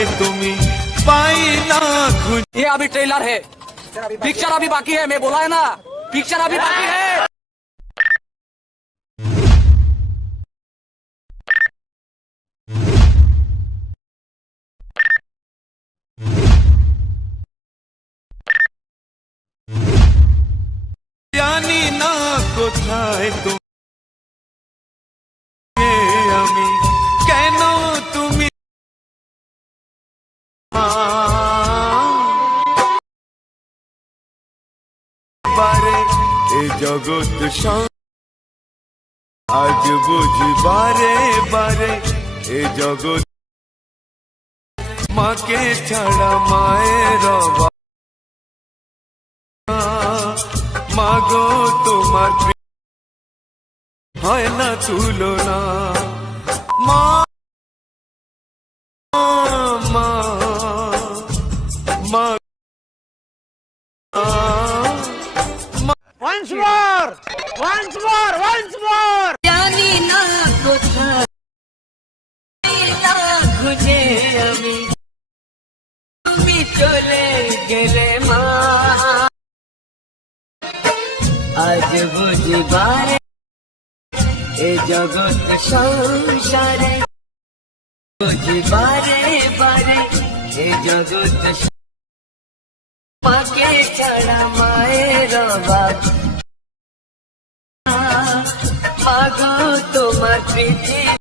কোথায় তুমি পাই না খুঁজে। ये अभी ट्रेलर है, पिक्चर अभी बाकी है। मैं बोला है ना, पिक्चर अभी बाकी है। জানি না কোথায় তুমি আমি কেন তুমি বারে এ জগৎ আজ বুঝি বারে বারে এ জগৎ মাকে ছাড়া মায়ের মাগো তোমার হয় না তুলনা মা মা মা Once more! Once more! Once more! জানি না কোথায় না খুঁজে আমি, তুমি চলে গেলে মা। আজ বুঝবারে এ জগৎ সংসারে, বুঝবারে বারে এ জগৎ মাকে ছাড়া মায়ের অভাব, মাগো তোমার পৃথিবী